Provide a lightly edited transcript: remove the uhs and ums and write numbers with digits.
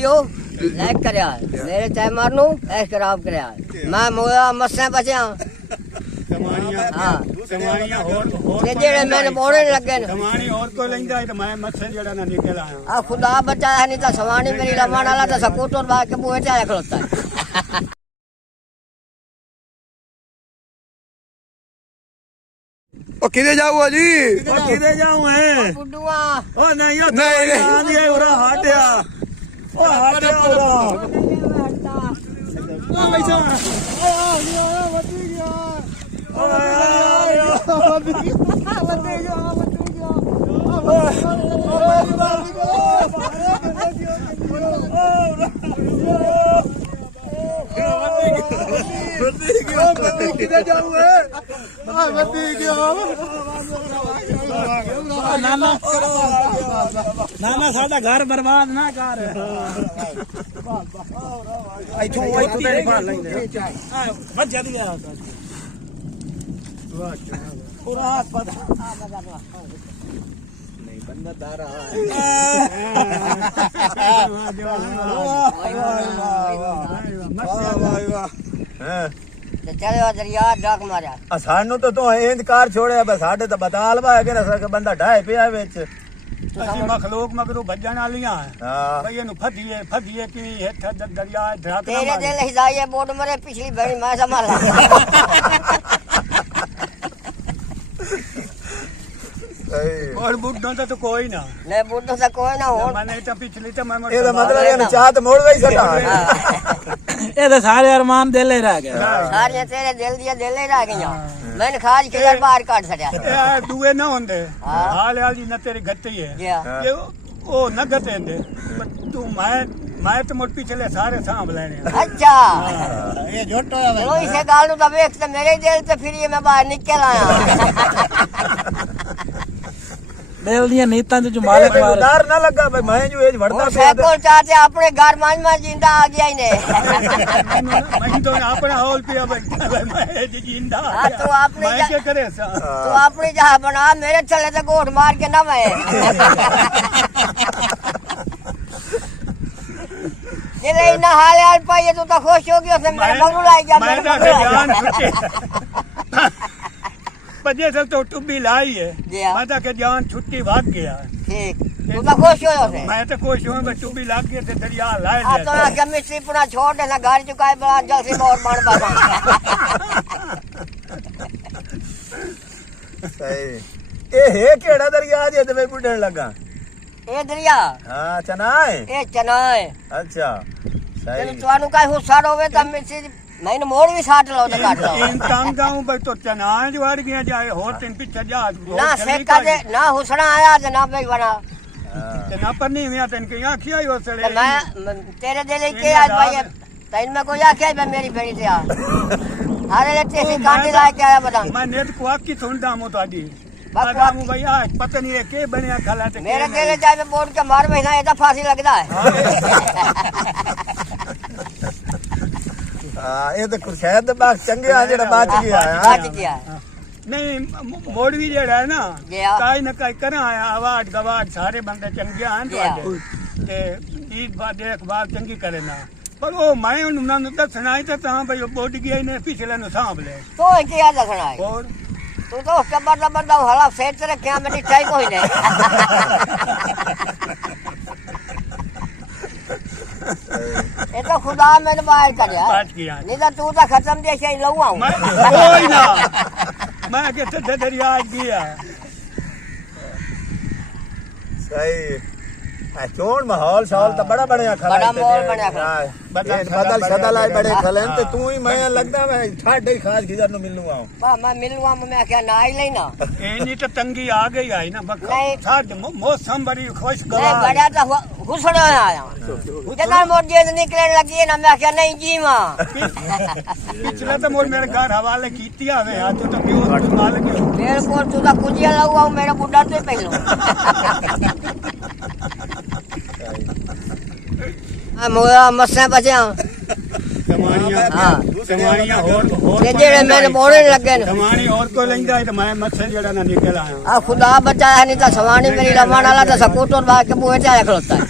Video like करया मेरे चाय मारनू सब्सक्राइब करया मैं मोया मस्से बचा हां समानियां होर जेड़े मैंने बोलने लगे न समानी और को लेंदा है तो मैं मस्से जड़ा ना निकल आया आ खुदा बचा है नहीं तो समानी मेरी लमण वाला तो सपूतर बाग के मुंह चाय खलोता है ओ किधे जाऊँ जी? किधे जाऊं है बुड्डुआ ओ नहीं आंधी है उरा हटया ओ हटया उरा ओ कैसा किधर जाऊं है ना साडा घर बर्बाद ना कर बच्चा दिया पूरा नहीं बंदा दारा चलो दरिया डाक मारा सानू तो तू इंज कार छोड़े बस साडे तो बताल बा है कि ना बंदा ढाए पिया विच ਅਸੀਂ ਮਖਲੂਕ ਮਗਰੋਂ ਭੱਜਣ ਵਾਲੀਆਂ ਹਾਂ ਬਈ ਇਹਨੂੰ ਫੱਦੀਏ ਕਿ ਹੇਠ ਦਰਿਆ ਢਾਕ ਨਾ तेरे दिल हिदाये बोर्ड मरे पिछली बड़ी मैं संभाला और बुड्ढों तो कोई ना नहीं बुड्ढों से कोई ना हो मैंने तो पिछली तो मैं ਇਹ ਦਾ ਮਤਲਬ ਇਹਨੂੰ ਚਾਹ ਤੇ ਮੋੜ ਵਈ ਸਟਾ ਇਹ ਤਾਂ ਸਾਰੇ ਅਰਮਾਨ ਦਿਲ ਹੀ ਰਹਿ ਗਏ सारे तेरे दिल दिया दिल ही रह गई मैंने खाज किधर बाहर काट सड़या ਇਹ ਦੂਏ ਨਾ ਹੁੰਦੇ ਹਾਲ ਹਾਲ ਜੀ ਨਾ ਤੇਰੀ ਗੱਤੀ ਹੈ गया ਇਹ ਉਹ ਨਾ ਗਤੇਂਦੇ ਤੂੰ ਮੈਂ ਤੇ ਮੁੜ ਪਿਛਲੇ ਸਾਰੇ ਸਾਂਭ ਲੈਣੇ अच्छा ਇਹ ਝੋਟੋ चलो इसे गाल नु तब एक तो मेरे दिल से फिर ये मैं बाहर निकल आया ਦਿਲ ਦੀਆਂ ਨੀਤਾਂ ਚ ਮਾਲਕ ਮਾਰੇ ਡਰ ਨਾ ਲੱਗਾ ਬਈ ਮੈਂ ਜੋ ਇਹ ਵੜਦਾ और सैकड़ों चाचे अपने घर में जिंदा आ गया इन्हें ਮੈਂ ਤਾਂ ਆਪਣਾ ਹਾਲ ਪਿਆ ਬੈਠਾ ਮੈਂ ਜਿੰਦਾ हाँ, तो आपने ਮੈਂ ਕੀ ਕਰੇ ਸਾ तो अपनी जहाँ बना मेरे चले तो गोट मार के ना मैं ये इतना हाल हाल पाइए तू तो खुश हो गया मेरे मगरू लाई गया ਮੈਂ मेरे ਤਾਂ मगरू लाई जान गया। छुट्टे पजे से तो टुब्बी लाई है गया। मैं तो के जान छुट्टी भाग गया ठीक तू तो खुश हो से मैं तो खुश हूँ मैं टुब्बी लाग गया तो दरिया लाए आ तो ना मिस्त्री पूरा छोड़ देना घर चुका है बड़ा जल्दी और बन पाता ਸਹੀ ਇਹ ਹੈ ਕਿਹੜਾ ਦਰਿਆ ਜੇ ਤੇ ਮੈਂ ਬੁੱਢਣ ਲੱਗਾ ये दरिया ਹਾਂ ਚਨਾ ਹੈ ये चना है ਅੱਛਾ तेरे ਸਹੀ तुआनु का हुसार होवे तो मिस्त्री मैंने मोड़ भी साट लो तो काट लो इन तंग गाँव पर तो चना जुआड़ गया जाए हो तीन पीछे जा ना सेका दे ना हुसना आया तो ना भाई बना चना पर नहीं हुआ तेन की आँखिया ही हो सड़े तो मैं तेरे दिल के आज भाई तैन में कोई आखे मैं मेरी बेड़ी से आ हारे लेते सी कांडी ला के आया बता मैं नेत को आकी सुनता हूँ तो आदि बस आगामू भाई आज पता नहीं है के बने खला ते मेरे दिल चाहे बोर्ड के मार महीना ये तो फांसी लगता है ਹਾਂ ਇਹ ਤਾਂ ਖੁਰਸ਼ੈਦ ਦੇ ਬਾਗ ਚੰਗੇ ਆ ਜਿਹੜਾ ਬਚ ਗਿਆ बच गया है नहीं मोड़वी जेड़ा है ना गया। काई न काई करा आया आवाज गवाज सारे बंदे चंगे आन गया। ते ईद बाद देखभाल चंगी करे ना पर वो मैं उन्होंने दसना ही था भाई वो बोट गया ने पिछले नु सांभ ले तो क्या दसना है और तू तो कबर लबर दा हला सेट रखे मेरी चाय कोई नहीं ये तो खुदा मैंने बाहर कर यार बात किया नहीं तो तू तो खत्म जैसे ही लऊ आऊं मैं कोई ना मैं के दरिया गया सही चोण माहौल शाल तो बड़ा बढ़िया खला बड़ा माहौल बनया खला। बदल सदल आए बड़े खले ते तू ही मैं लगदा मैं ठाडे खास खिजर नु मिलूं आऊं बा मैं मिलूंगा मैं क्या ना ही लेना एनी तो तंगी आ गई आई ना बक नहीं। साथ मौसम बड़ी खुश नहीं गवार बड़ा तो हुसड़ा आया जितना मोर जे निकलने लगी है ना मैं क्या नहीं जीवा पिछले तो मोर मेरे घर हवाले कीती आवे हां तो प्योर मालिक है मेरे को तू तो कुजिया लऊ आऊं मेरा बुड्ढा तो पहलो मोया मस्से बचा समानियां होर जेड़े मैंने बोलने लगे न समानी और को लेंदा है तो मैं मच्छर जड़ा ना निकल आया आ खुदा बचा है नहीं तो समानी मेरी लमण वाला तो सपूतर बाग के मुंह चाय खलोता है